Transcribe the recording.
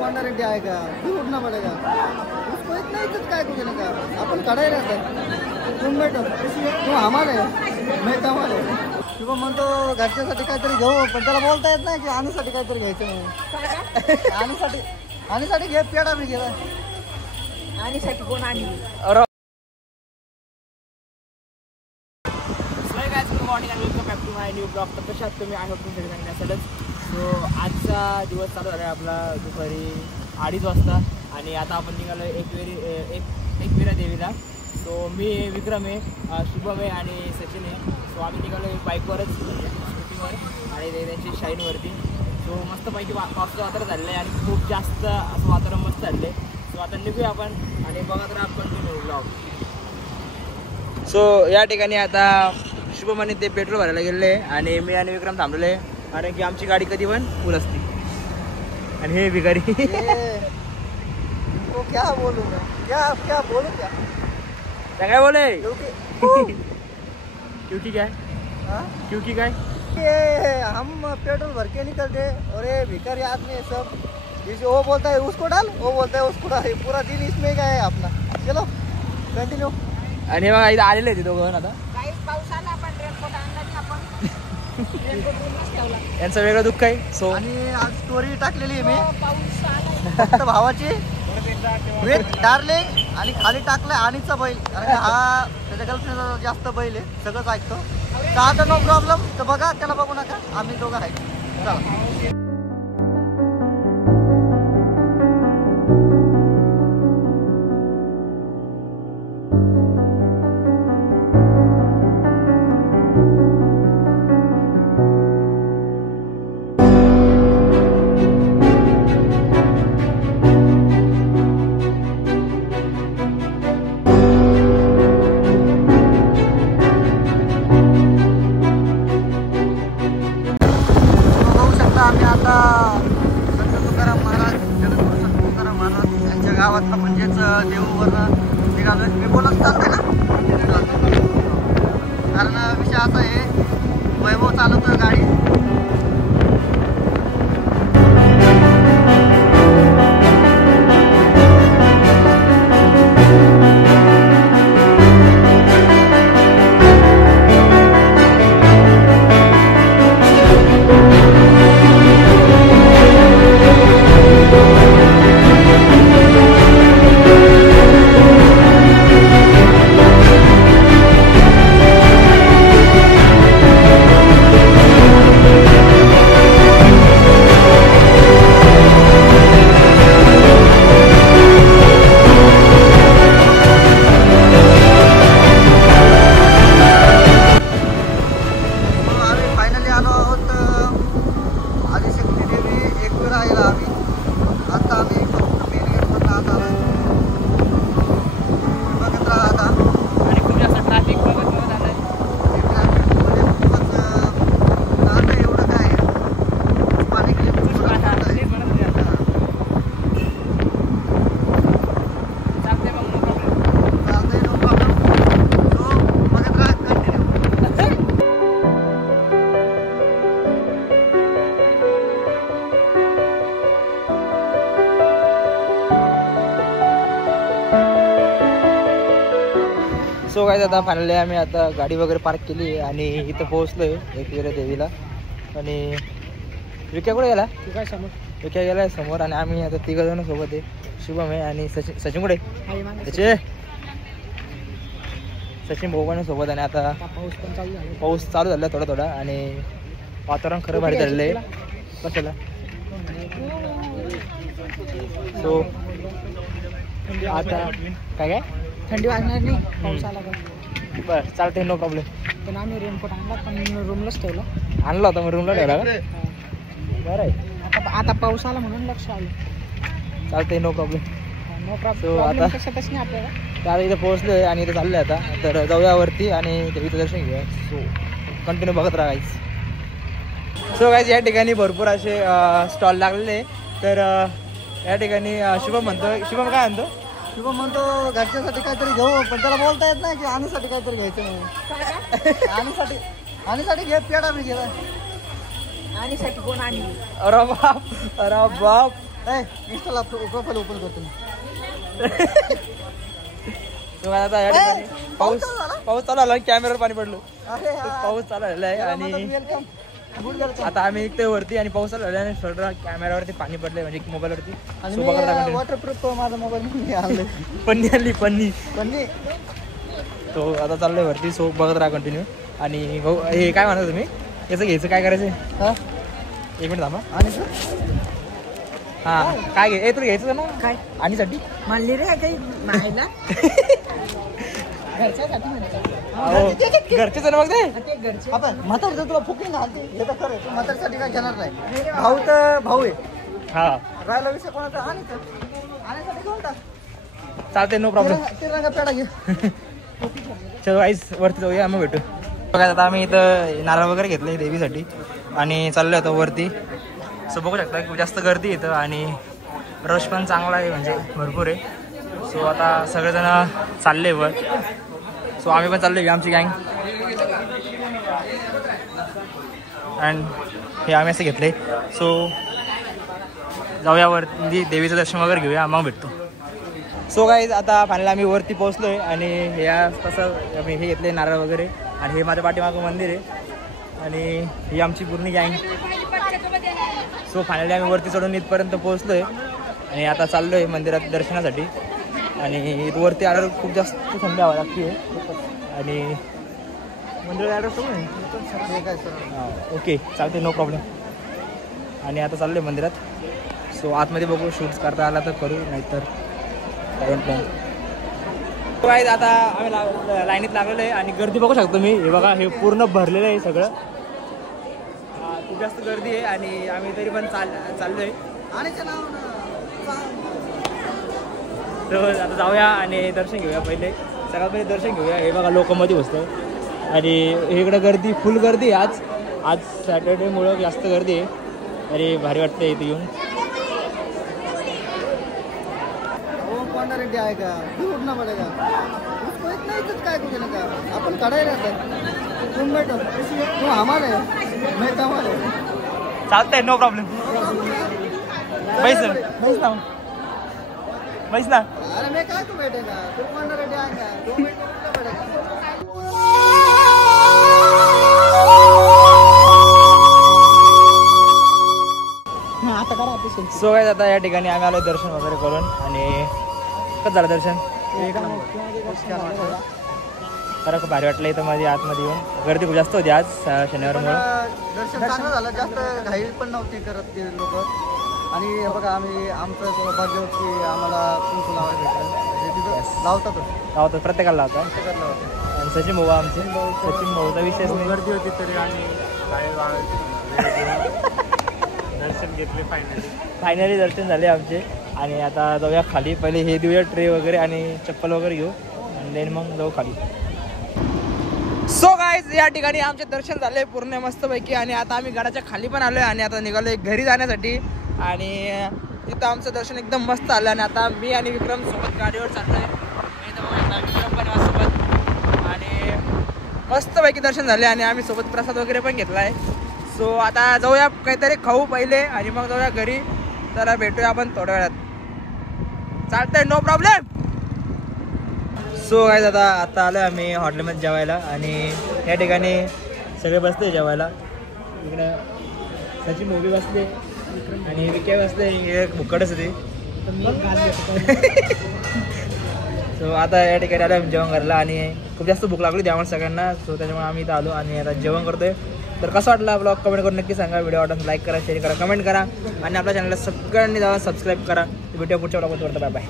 कौन रेड्डी आएगा फिर उठना पड़ेगा उसको इतना इज्जत काय को देने का अपन खड़ा ही रहता है तुम बैठो तू हमारे मैं कमाले शुभम म्हणतो घरच्यासाठी काहीतरी घेऊ पण त्याला बोलता येत नाही की आणीसाठी काहीतरी घ्यायचं नाही आणीसाठी घे पेढा मी गेला आणीसाठी कोण आणि गुड मॉर्निंग आणि welcome back to my new blog. तर कशात तुम्ही आय होप तुमच्या चांगल्या असेलच. सो आजचा दिवस चालू झाला आहे आपला दुपारी 2:30 वाजता आणि आता आपण निघालो एकविरा देवीला. सो मी विक्रम आहे, शुभम आहे आणि सचिन आहे. सो आम्ही निघालो बाईकवरच स्कूटीवर आणि त्यांची शाईनवरती. सो मस्तपैकी पावसाचं वातावरण झालेलं आहे आणि खूप जास्त असं वातावरण मस्त झालं आहे. सो आता निघूया आपण आणि बघत राहा कंटिन्यू ब्लॉग. सो या ठिकाणी आता शुभम आणि ते पेट्रोल भरायला गेलेले आणि मी आणि विक्रम थांबलेले आहे कारण की आमची गाडी कधी पण फुल असते. आणि हे भिकारी क्या बोलू मैं क्या बोलू क्या काय बोले क्योंकि क्या क्योंकि क्या हम पेट्रोल भर के निकलते और ये भिखारी आदमी है सब. वो बोलता है उसको डाल, वो बोलता है उसको डाल. पूरा दिन इसमें गया है अपना. चलो कंटिन्यू. आणि बघा इथं आलेले आहेत दोघं आता. यांचं वेगळं दुःख आहे. सो आणि आज स्टोरी टाकलेली आहे मी फक्त भावाची विथ डार्लिंग आणि खाली टाकलाय आणीचा बैल कारण हा त्याच्या गर्लफ्रेंडचा जास्त बैल आहे, सगळंच ऐकतो. तर आता नो प्रॉब्लेम. तर बघा त्याला बघू नका, आम्ही दोघं आहे. चला गावात म्हणजेच देऊवरनं निघालोय. मी बोलत चालतंय ना कारण विषय असा आहे वैभव चालवतोय गाडी. सो काय आता फायनली आम्ही आता गाडी वगैरे पार्क केली आणि इथं पोहोचलोय एकविरा देवीला. आणि विक्या कुठे गेला? विक्या गेलाय समोर आणि आम्ही आता 3 जण सोबत आहे. शुभम आहे आणि सचिन कुठे त्याचे सचिन भाऊ सोबत. आणि आता पाऊस चालू झाला थोडा थोडा आणि वातावरण खरं भारी झालेलं आहे कशाला. सो आता काय थंडी वाजणार नाही पाऊस आला का. बरं चालतंय, नो प्रॉब्लेम. पण आम्ही रेनकोट आणला पण रूमलाच ठेवला. आणला होता मग रूमला ठेवला का? बरं आहे. आता पाऊस आला म्हणून लक्ष आलं. चालतंय, नो प्रॉब्लेम. No problem. आता कशातच नाही आपल्याला. आता इथं पोहोचलोय आणि इथं चाललंय आता. तर जाऊया वरती आणि देवीचं दर्शन घेऊया. सो कंटिन्यू बघत राहायचं. सो गाईज या ठिकाणी भरपूर असे स्टॉल लागलेले. तर या ठिकाणी शुभम काय म्हणतो? शुभम म्हणतो घरच्यासाठी काहीतरी घेऊ पण त्याला बोलता येत नाही की आणीसाठी काहीतरी घ्यायचं नाही. आणीसाठी घे पेढा मी गेला. आणीसाठी कोण आणि अरे बाप इंस्टाला प्रोफाईल ओपन करतो मी. आता या ठिकाणी पाऊस चालू आला, कॅमेरावर पाणी पडलो. अरे पाऊस चालू झालेला आहे आणि वेलकम. आता आम्ही निघतोय वरती आणि पाऊस चालू झाला आणि सगळं कॅमेरावरती पाणी पडलंय म्हणजे मोबाईलवरती. आणि वॉटरप्रूफ माझा मोबाईल आणले. पन्नी आणली पन्नी. तो आता चाललोय वरती, सो बघत राहा कंटिन्यू. आणि भाऊ हे काय म्हणता तुम्ही, याचं घ्यायचं काय करायचं? एक मिनिट थांबा. आणि हा काय घे तुला घ्यायचं ना काय आणि साठी मानली रे काही मायला घरचेच ना मग ते म्हातार तुला फुकिंग घालते हे तर खरं. तू म्हातारसाठी काय घेणार नाही. भाऊ तर भाऊ आहे. हा राहिला विषय कोणाचा आणण्यासाठी घेऊन टाक. चालते, नो प्रॉब्लेम. तिरंगा पेढा घे. चलो आईस वरती जाऊया, आम्ही भेटू. बघा आता आम्ही इथं नारळ वगैरे घेतले देवीसाठी आणि चाललो आता वरती. सो बघू शकता खूप जास्त गर्दी येतं आणि रश पण चांगला आहे, म्हणजे भरपूर आहे. सो आता सगळेजण चालले वर. सो आम्ही पण चाललो, आमची गँग. अँड हे आम्ही असं घेतले. सो जाऊया वरती, देवीचं दर्शन वगैरे घेऊया, मग भेटतो. सो गाईज आता फायनली आम्ही वरती पोहोचलोय आणि हे तसं आम्ही हे घेतले नारळ वगैरे. आणि हे माझ्या पाठीमागं मंदिर आहे आणि ही आमची पूर्ण गँग. सो फायनली आम्ही वरती चढून इथपर्यंत पोहोचलोय आणि आता चाललोय मंदिरात दर्शनासाठी. आणि वरती आल्यावर खूप जास्त थंडी हवा लागते आणि मंदिरात ॲड्रेस ओके चालते, नो प्रॉब्लेम. आणि आता चाललोय मंदिरात. सो आतमध्ये बघू, शूट्स करता आला तर करू, नाहीतर काय. आता आम्ही लाईनीत लागलेलो आहे आणि गर्दी बघू शकतो मी. हे बघा, हे पूर्ण भरलेलं आहे सगळं. खूप जास्त गर्दी आहे आणि आम्ही तरी पण चाललोय. तर आता जाऊया आणि दर्शन घेऊया. पहिले सगळ्यात पहिले दर्शन घेऊया. हे बघा लोक मध्ये बसतोय आणि इकडे गर्दी, फुल गर्दी आहे. आज सॅटर्डेमुळं जास्त गर्दी आहे. अरे भारी वाटतं इथे येऊन. रेड्डी आहे का, उठना पडेगा. उसको इतना इज्जत काय को देने का, अपन खड़ा ही रहता है. तुम बैठो, तू हमारे है, मैं तुम्हारे. चालतंय, नो प्रॉब्लेम. बैस ना. अरे मैं काय को बैठेगा, तू कौन रेड्डी आएगा, तू बैठो, उठना पड़ेगा. आता करा ऑफिशियल. सो गाईज आता या ठिकाणी आम्ही आलो दर्शन वगैरे करून आणि कसं झालं दर्शन? खरं खूप भारी वाटलं इथं मध्ये आतमध्ये येऊन. गर्दी खूप जास्त होती आज शनिवारमुळे. दर्शन चांगलं झालं, जास्त घाई पण नव्हती करत ते लोक. आणि बघा आम्ही आमचं सौभाग्य होतं की आम्हाला कुंकू लावायला भेटलं. तिथं लावतात प्रत्येकाला लावतात. आणि सचिन भाऊ आमचे, सचिन भाऊचा विषय गर्दी होती तरी आणि दर्शन घेतले. फायनली दर्शन झाले आमचे. आणि आता जाऊया खाली. पहिले हे देऊया ट्रे वगैरे आणि चप्पल वगैरे घेऊ आणि देन मग जाऊ खाली. सो गाईज या ठिकाणी आमचे दर्शन झाले पूर्ण मस्तपैकी आणि आता आम्ही गडाच्या खाली पण आलोय आणि आता निघालोय घरी जाण्यासाठी. आणि तिथं आमचं दर्शन एकदम मस्त आलं आणि आता मी आणि विक्रम सोबत गाडीवर चाललोय. विक्रम पण सोबत आणि मस्तपैकी दर्शन झाले आणि आम्ही सोबत प्रसाद वगैरे पण घेतला आहे. सो आता जाऊया काहीतरी खाऊ पहिले आणि मग जाऊया घरी. तर भेटूया आपण थोड्या वेळात. चालतंय, नो प्रॉब्लेम. सो काय आता आलो आम्ही हॉटेलमध्ये जेवायला आणि या ठिकाणी सगळे बसले जेवायला. इकडे सचिन मूवी बसले आणि विके बसले, एक मुक्कडच होते. सो आता या ठिकाणी आलो आम्ही जेवण करायला आणि खूप जास्त भूक लागली त्यामुळे सगळ्यांना. सो त्याच्यामुळे आम्ही इथं आलो आणि आता जेवण करतोय. तर कसं वाटलं ब्लॉग कमेंट करून नक्की सांगा. व्हिडिओ आवडल्यास लाईक करा, शेअर करा, कमेंट करा आणि आपल्या चॅनलला सगळ्यांनी जाऊन सबस्क्राईब करा. भेटूया पुढच्या ब्लॉगमध्ये. Bye bye.